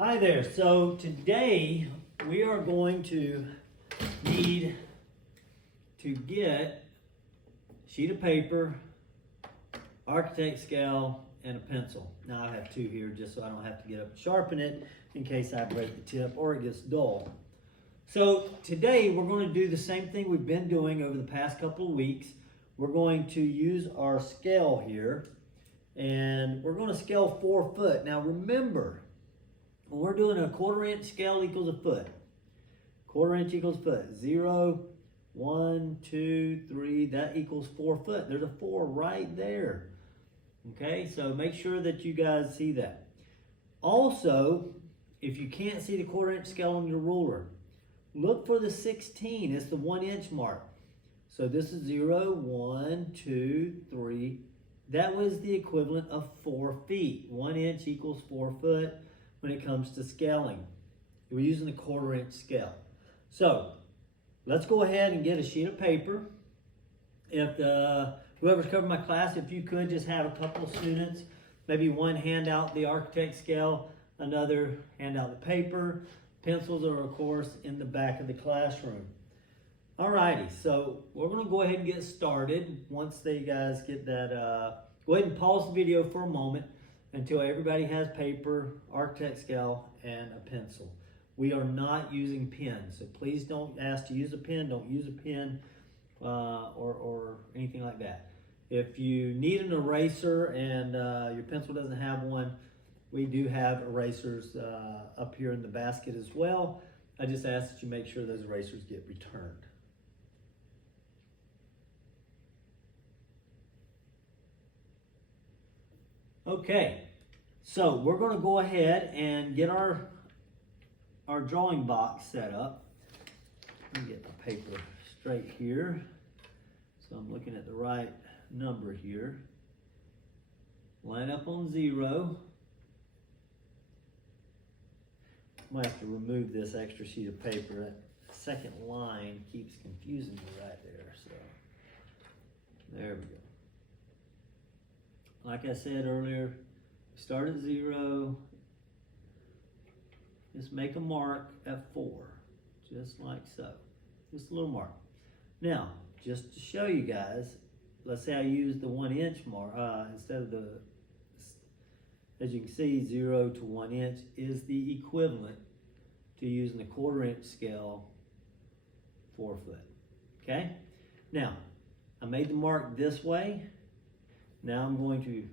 Hi there. So today we are going to need to get a sheet of paper, architect scale, and a pencil. Now I have two here just so I don't have to get up and sharpen it in case I break the tip or it gets dull. So today we're going to do the same thing we've been doing over the past couple of weeks. We're going to use our scale here and we're going to scale 4 foot. Now remember, when we're doing a 1/4 inch scale equals a foot. 1/4 inch equals foot. 0, 1, 2, 3, that equals 4 foot. There's a 4 right there. Okay, so make sure that you guys see that. Also, if you can't see the 1/4 inch scale on your ruler, look for the 16. It's the 1 inch mark. So this is 0, 1, 2, 3. That was the equivalent of 4 feet. 1 inch equals 4 foot. When it comes to scaling, we're using the 1/4 inch scale. So let's go ahead and get a sheet of paper. If whoever's covering my class, if you could just have a couple of students, maybe one hand out the architect scale, another hand out the paper. Pencils are of course in the back of the classroom. Alrighty, so we're gonna go ahead and get started. Once they guys get that, go ahead and pause the video for a moment until everybody has paper, architect scale, and a pencil. We are not using pens, so please don't ask to use a pen. Don't use a pen or anything like that. If you need an eraser and your pencil doesn't have one, we do have erasers up here in the basket as well. I just ask that you make sure those erasers get returned. Okay, so we're going to go ahead and get our drawing box set up. Let me get the paper straight here. So I'm looking at the right number here. Line up on 0. I might have to remove this extra sheet of paper. That second line keeps confusing me right there. So there we go. Like I said earlier, start at 0, just make a mark at 4, just like so, just a little mark. Now, just to show you guys, let's say I use the 1 inch mark, instead of the, as you can see, 0 to 1 inch is the equivalent to using the 1/4 inch scale 4 foot, okay? Now, I made the mark this way. Now I'm going to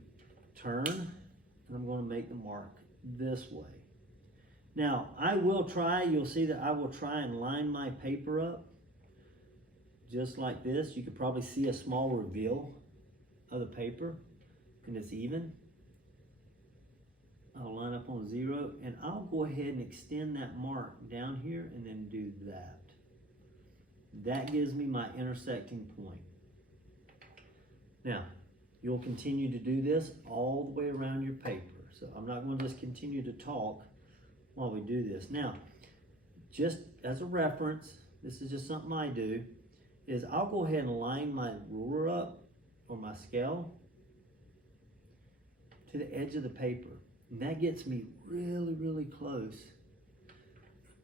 turn and I'm going to make the mark this way. Now I will try, you'll see that I will try and line my paper up just like this. You could probably see a small reveal of the paper and it's even. I'll line up on 0 and I'll go ahead and extend that mark down here and then do that. That gives me my intersecting point. Now, you'll continue to do this all the way around your paper. So I'm not going to just continue to talk while we do this. Now, just as a reference, this is just something I do, is I'll go ahead and line my ruler up or my scale to the edge of the paper. And that gets me really, really close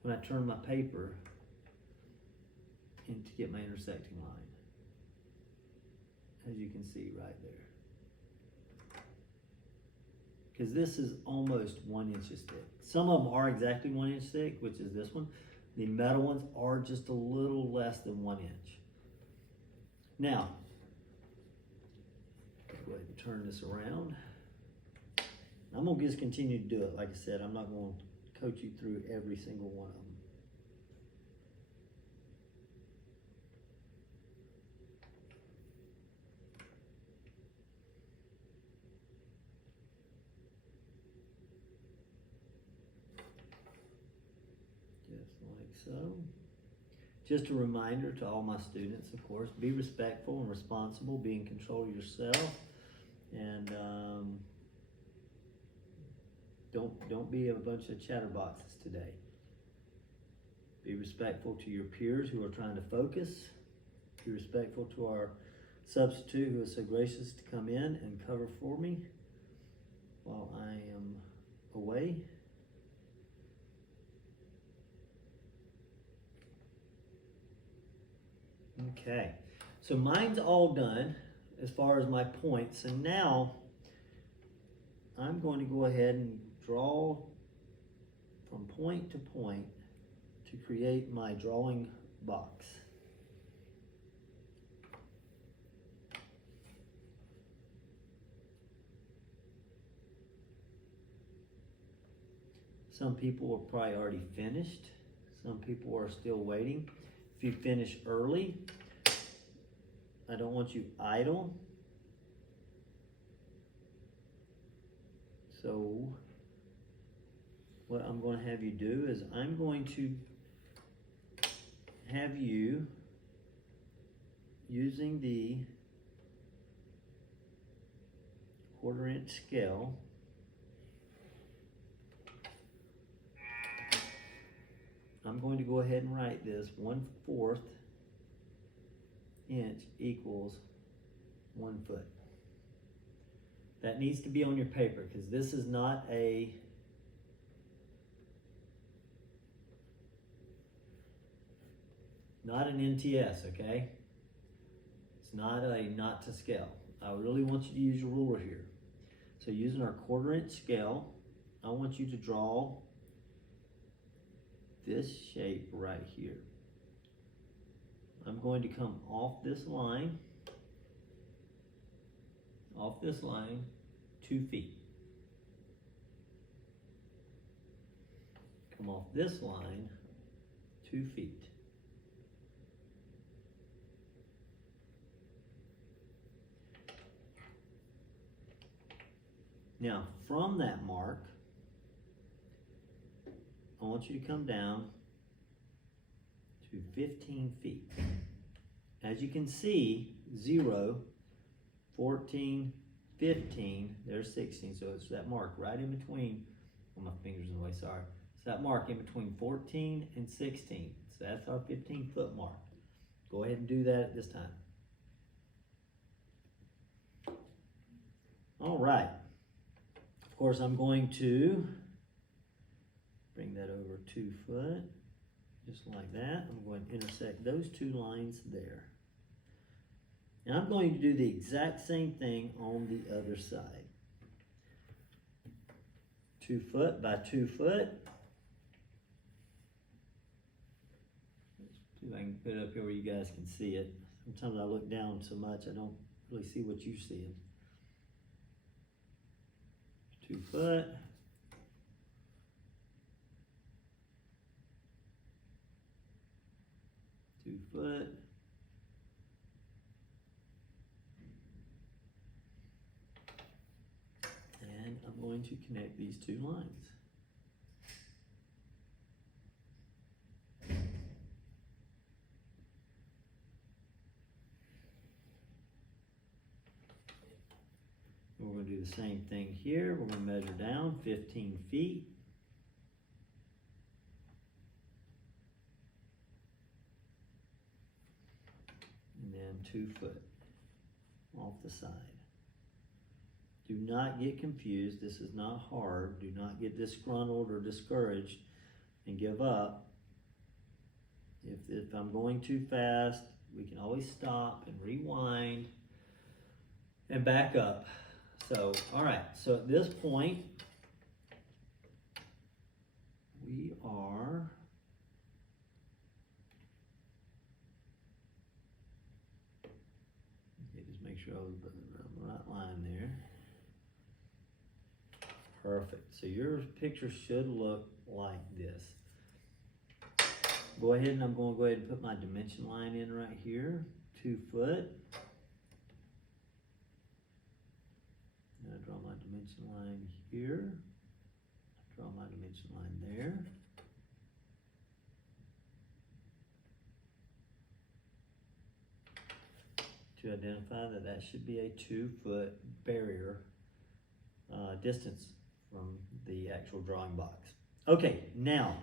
when I turn my paper in to get my intersecting line. As you can see right there. Because this is almost 1 inch thick. Some of them are exactly 1 inch thick, which is this one. The metal ones are just a little less than 1 inch. Now, go ahead and turn this around. I'm going to just continue to do it. Like I said, I'm not going to coach you through every single one of them. So, just a reminder to all my students, of course, be respectful and responsible, be in control of yourself, and don't be a bunch of chatterboxes today. Be respectful to your peers who are trying to focus. Be respectful to our substitute who was so gracious to come in and cover for me while I am away. Okay, so mine's all done as far as my points, and now I'm going to go ahead and draw from point to point to create my drawing box. Some people are probably already finished. Some people are still waiting. If you finish early, I don't want you idle. So what I'm going to have you do is I'm going to have you using the 1/4 inch scale I'm going to go ahead and write this 1/4 inch equals 1 foot. That needs to be on your paper because this is not an NTS, okay? It's not to scale. I really want you to use your ruler here. So using our 1/4 inch scale, I want you to draw this shape right here. I'm going to come off this line 2 feet. Come off this line 2 feet. Now, from that mark, I want you to come down to 15 feet. As you can see, 0, 14, 15, there's 16, so it's that mark right in between, oh, my finger's in the way, sorry. It's that mark in between 14 and 16, so that's our 15-foot mark. Go ahead and do that at this time. All right. Of course, I'm going to bring that over 2 foot, just like that. I'm going to intersect those 2 lines there. And I'm going to do the exact same thing on the other side. 2 foot by 2 foot. Let's see if I can put it up here where you guys can see it. Sometimes I look down so much I don't really see what you see. 2 foot. 2 foot. And I'm going to connect these 2 lines. And we're going to do the same thing here. We're going to measure down 15 feet. And then 2 foot off the side. Do not get confused. This is not hard. Do not get disgruntled or discouraged and give up. If I'm going too fast, we can always stop and rewind and back up. So, all right. So at this point, we are just make sure I was on the right line there. Perfect. So your picture should look like this. Go ahead and I'm going to go ahead and put my dimension line in right here. 2 foot. And I draw my dimension line here. Draw my dimension line there. To identify that that should be a 2 foot barrier distance from the actual drawing box. Okay, now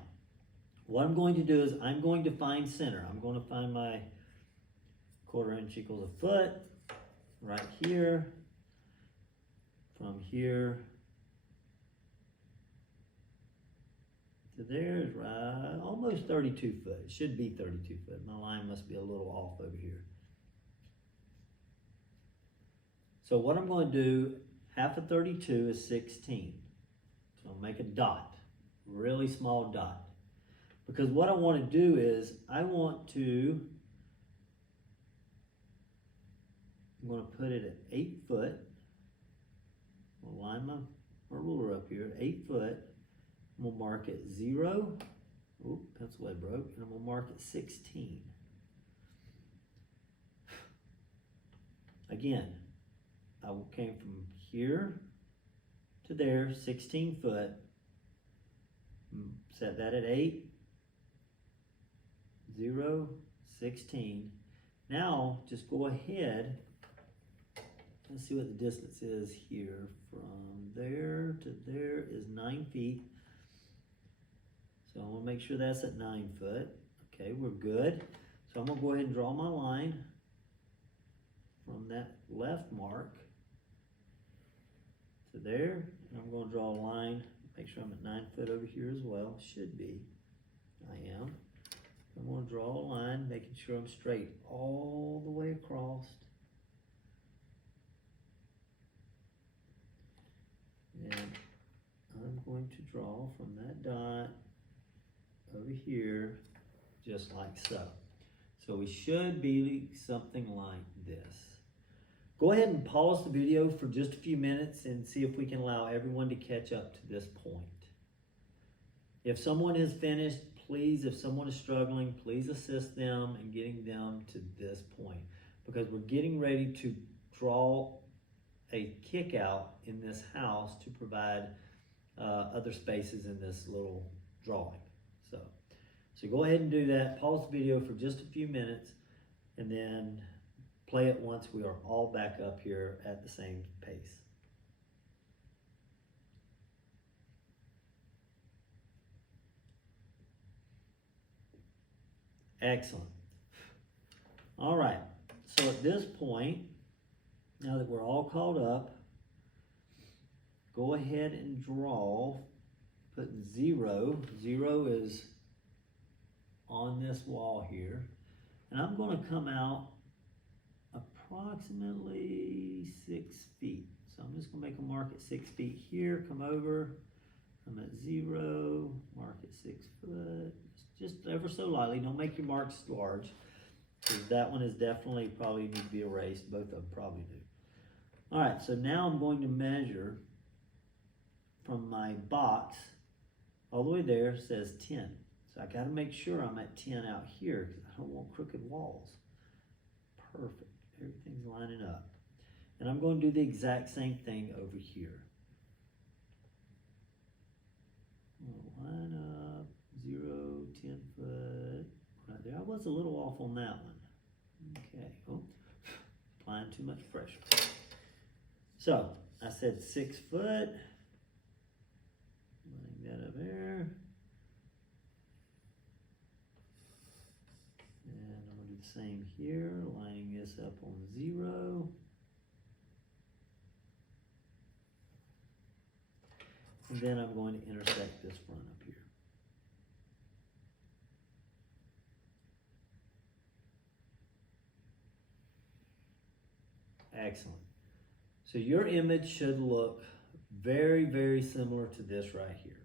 what I'm going to do is I'm going to find center. I'm going to find my 1/4 inch equals a foot right here. From here to there is right almost 32 foot. It should be 32 foot. My line must be a little off over here. So what I'm going to do, half of 32 is 16. So I'll make a dot, really small dot. Because what I want to do is, I'm going to put it at 8 foot. I'll line my ruler up here at 8 foot. I'm going to mark it 0. Oop, pencil blade broke. And I'm going to mark it 16. Again, I came from here to there, 16 foot. Set that at 8, 0, 16. Now, just go ahead. Let's see what the distance is here. From there to there is 9 feet. So I'm going to make sure that's at 9 foot. Okay, we're good. So I'm going to go ahead and draw my line from that left mark to there. And I'm going to draw a line, make sure I'm at 9 foot over here as well. Should be. I am. I'm going to draw a line, making sure I'm straight all the way across. And I'm going to draw from that dot over here, just like so. So we should be something like this. Go ahead and pause the video for just a few minutes and see if we can allow everyone to catch up to this point. If someone is finished, please, if someone is struggling, please assist them in getting them to this point, because we're getting ready to draw a kick out in this house to provide other spaces in this little drawing. So go ahead and do that. Pause the video for just a few minutes and then play it once we are all back up here at the same pace. Excellent. All right, so at this point, now that we're all caught up, go ahead and draw, put 0. 0 is on this wall here. And I'm going to come out approximately 6 feet. So I'm just going to make a mark at 6 feet here, come over, I'm at 0, mark at 6 foot, just ever so lightly. Don't make your marks large, because that one is definitely probably need to be erased. Both of them probably do. All right, so now I'm going to measure from my box all the way there. Says 10. So I got to make sure I'm at 10 out here, because I don't want crooked walls. Perfect. Everything's lining up. And I'm going to do the exact same thing over here. Line up, 0, 10 foot, right there. I was a little off on that one. Okay, oh, applying too much pressure. So, I said 6 foot, laying that up there. And I'm going to do the same here, lining this up on 0. And then I'm going to intersect this front up here. Excellent. So your image should look very, very similar to this right here.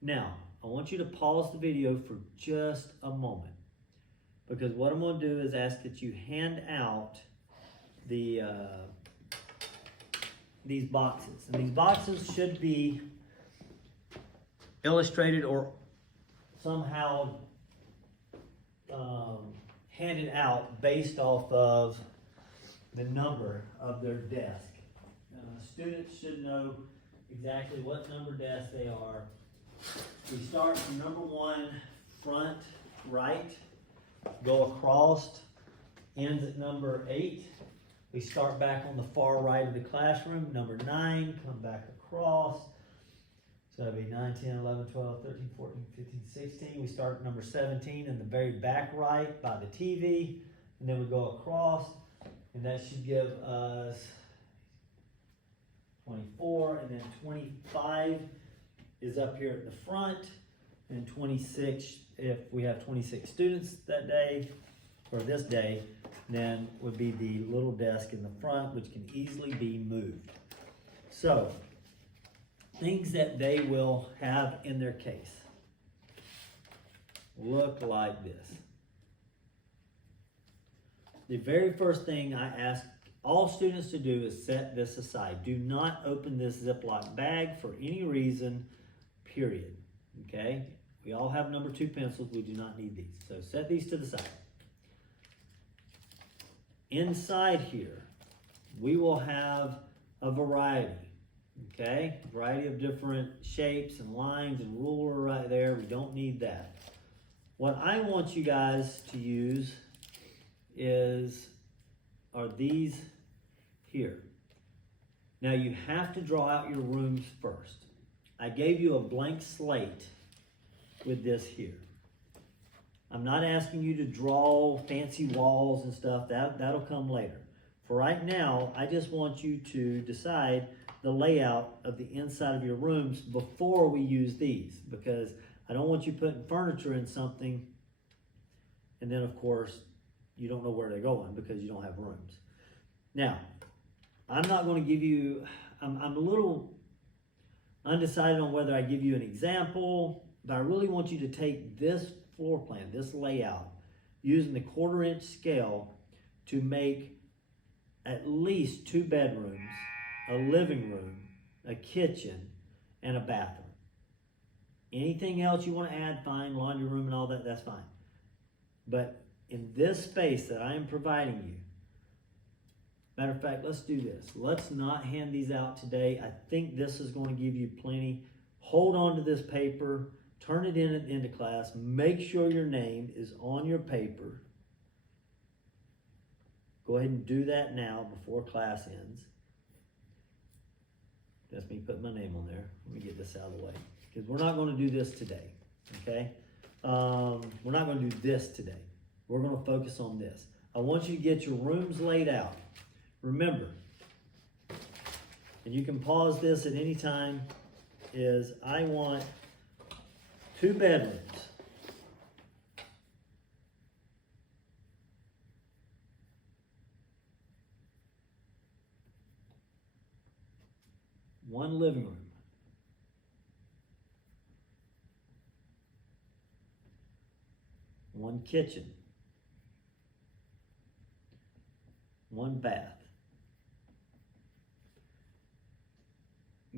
Now, I want you to pause the video for just a moment, because what I'm going to do is ask that you hand out these boxes. And these boxes should be illustrated or somehow handed out based off of the number of their desk. Students should know exactly what number desk they are. We start from number 1, front right, go across, ends at number 8. We start back on the far right of the classroom, number 9, come back across. So that'd be 9, 10, 11, 12, 13, 14, 15, 16. We start at number 17 in the very back right by the TV, and then we go across, and that should give us 24, and then 25 is up here at the front, and 26 if we have 26 students that day. or this day, then would be the little desk in the front, which can easily be moved. So, things that they will have in their case look like this. The very first thing I ask all students to do is set this aside. Do not open this Ziploc bag for any reason, period. Okay? We all have number 2 pencils. We do not need these. So set these to the side. Inside here, we will have a variety. Okay? Variety of different shapes and lines and ruler right there. We don't need that. What I want you guys to use are these here. Now you have to draw out your rooms first. I gave you a blank slate with this here. I'm not asking you to draw fancy walls and stuff. That'll come later. For right now, I just want you to decide the layout of the inside of your rooms before we use these, because I don't want you putting furniture in something and then of course you don't know where they're going because you don't have rooms. Now, I'm not going to give you, I'm a little undecided on whether I give you an example, but I really want you to take this floor plan, this layout, using the 1/4 inch scale to make at least 2 bedrooms, a living room, a kitchen, and a bathroom. Anything else you want to add, fine, laundry room and all that, that's fine. But in this space that I am providing you, matter of fact, let's do this. Let's not hand these out today. I think this is going to give you plenty. Hold on to this paper, turn it in at the end of class, make sure your name is on your paper. Go ahead and do that now before class ends. That's me putting my name on there. Let me get this out of the way, because we're not going to do this today, okay? We're not going to do this today. We're going to focus on this. I want you to get your rooms laid out. Remember, and you can pause this at any time, is I want 2 bedrooms. One living room. One kitchen. One bath.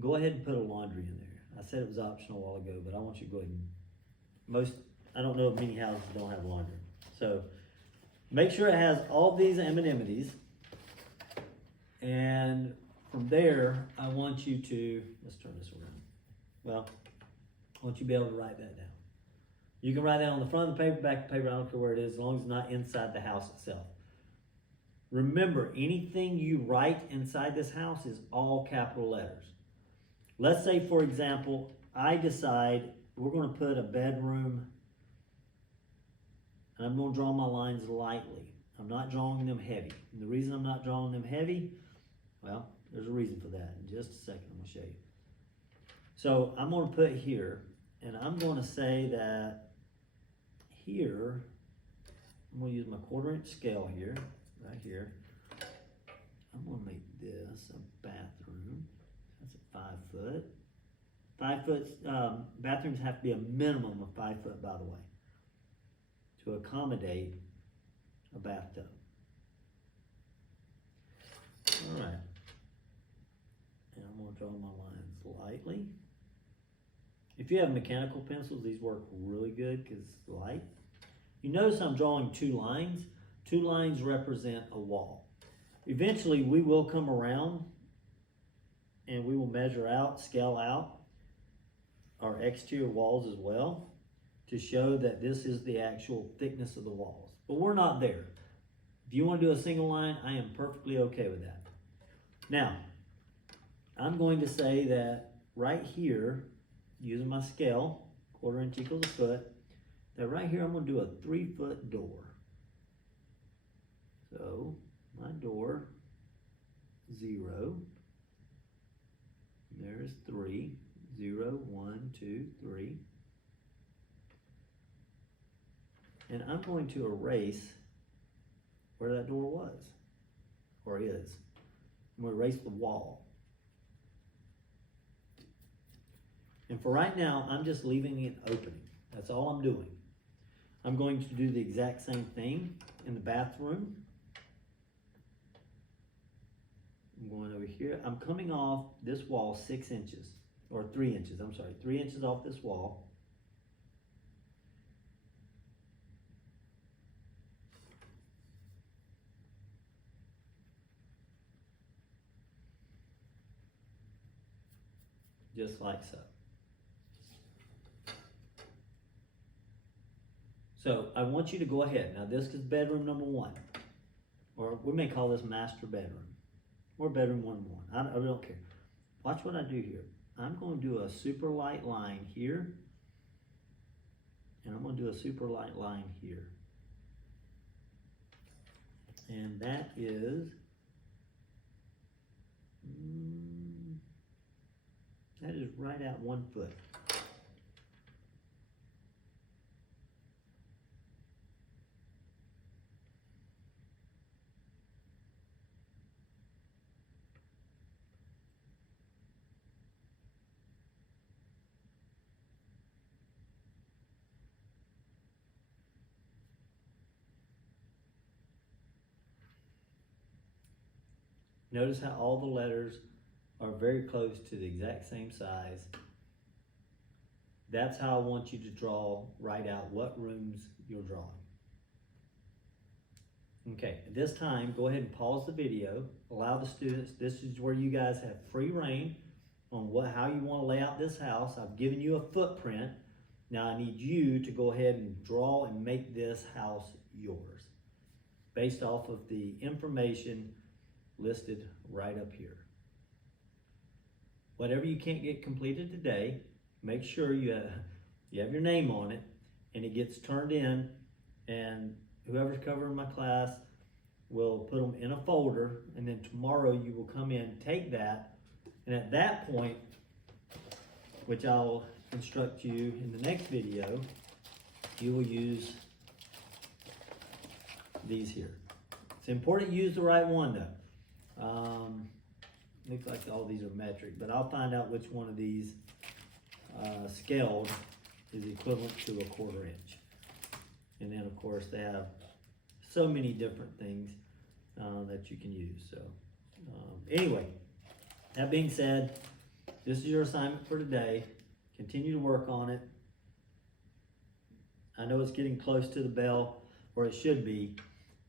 Go ahead and put a laundry in there. I said it was optional a while ago, but I want you to go ahead and, I don't know if many houses don't have laundry. So make sure it has all these amenities. And from there, I want you to, let's turn this around. Well, I want you to be able to write that down. You can write that on the front of the paper, back of the paper, I don't care where it is, as long as it's not inside the house itself. Remember, anything you write inside this house is all capital letters. Let's say, for example, I decide we're going to put a bedroom, and I'm going to draw my lines lightly. I'm not drawing them heavy. And the reason I'm not drawing them heavy, well, there's a reason for that. In just a second, I'm going to show you. So I'm going to put here, and I'm going to say that here, I'm going to use my 1/4 inch scale here, right here. I'm going to make this a bathroom. That's a 5 foot. 5 foot, bathrooms have to be a minimum of 5 foot, by the way, to accommodate a bathtub. All right. And I'm going to draw my lines lightly. If you have mechanical pencils, these work really good because it's light. You notice I'm drawing 2 lines. 2 lines represent a wall. Eventually, we will come around and we will measure out, scale out our exterior walls as well to show that this is the actual thickness of the walls. But we're not there. If you want to do a single line, I am perfectly okay with that. Now, I'm going to say that right here, using my scale, 1/4 inch equals a foot, that right here I'm going to do a 3 foot door. So my door, 0, there's 3, 0, 1, 2, 3. And I'm going to erase where that door was, or is. I'm gonna erase the wall. And for right now, I'm just leaving it opening. That's all I'm doing. I'm going to do the exact same thing in the bathroom. I'm going over here. I'm coming off this wall 6 inches, or 3 inches, I'm sorry, 3 inches off this wall. Just like so. So I want you to go ahead. Now this is bedroom number 1, or we may call this master bedroom, or bedroom 1-1. I don't care. Watch what I do here. I'm going to do a super light line here, and I'm going to do a super light line here. And that is, right at 1 foot. Notice how all the letters are very close to the exact same size. That's how I want you to draw, write out what rooms you're drawing. Okay, at this time, go ahead and pause the video. Allow the students, this is where you guys have free reign on how you want to lay out this house. I've given you a footprint. Now I need you to go ahead and draw and make this house yours based off of the information listed right up here. Whatever you can't get completed today, make sure you have your name on it and it gets turned in, and whoever's covering my class will put them in a folder, and then tomorrow you will come in, take that, and at that point, which I'll instruct you in the next video, you will use these here. It's important to use the right one though. Looks like all these are metric, but I'll find out which one of these scaled is equivalent to a 1/4 inch. And then of course they have so many different things that you can use. So anyway, that being said, this is your assignment for today. Continue to work on it. I know it's getting close to the bell, or it should be,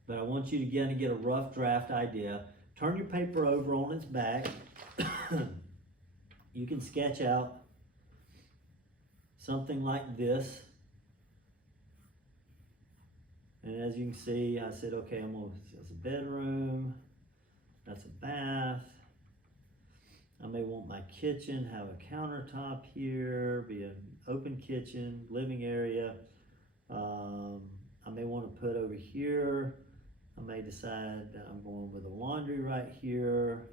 but I want you to get a rough draft idea. Turn your paper over on its back. You can sketch out something like this. And as you can see, I said, okay, that's a bedroom, that's a bath. I may want my kitchen, have a countertop here, be an open kitchen, living area. I may want to put over here, I may decide that I'm going with a laundry right here.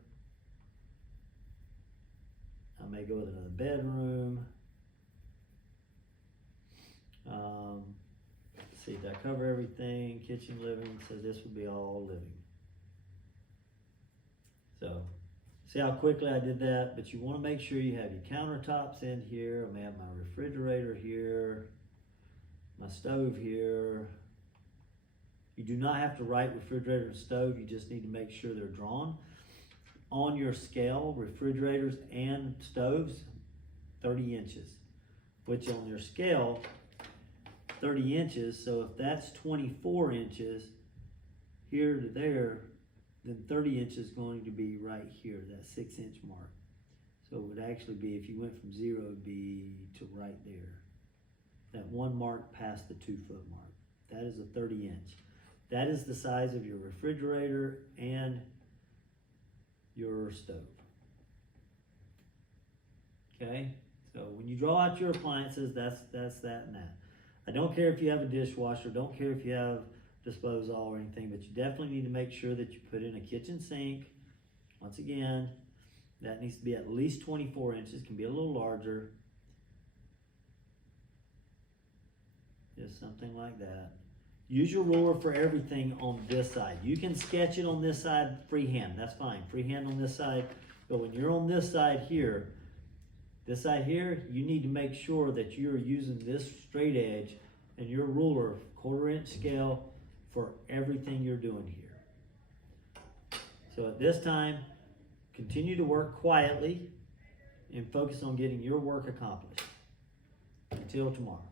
I may go with another bedroom. Let's see, did I cover everything? Kitchen, living, so this would be all living. So, see how quickly I did that, but you want to make sure you have your countertops in here. I may have my refrigerator here, my stove here. You do not have to write refrigerator and stove, you just need to make sure they're drawn. On your scale, refrigerators and stoves, 30 inches, which on your scale, 30 inches, so if that's 24 inches here to there, then 30 inches is going to be right here, that 6 inch mark. So it would actually be, if you went from 0, it would be to right there. That 1 mark past the 2 foot mark. That is a 30 inch. That is the size of your refrigerator and your stove. Okay, so when you draw out your appliances, that's that and that. I don't care if you have a dishwasher, don't care if you have disposal or anything, but you definitely need to make sure that you put in a kitchen sink. Once again, that needs to be at least 24 inches, can be a little larger. Just something like that. use your ruler for everything on this side. You can sketch it on this side freehand, that's fine, freehand on this side. But when you're on this side here, you need to make sure that you're using this straight edge and your ruler, 1/4 inch scale, for everything you're doing here. So at this time, continue to work quietly and focus on getting your work accomplished. Until tomorrow.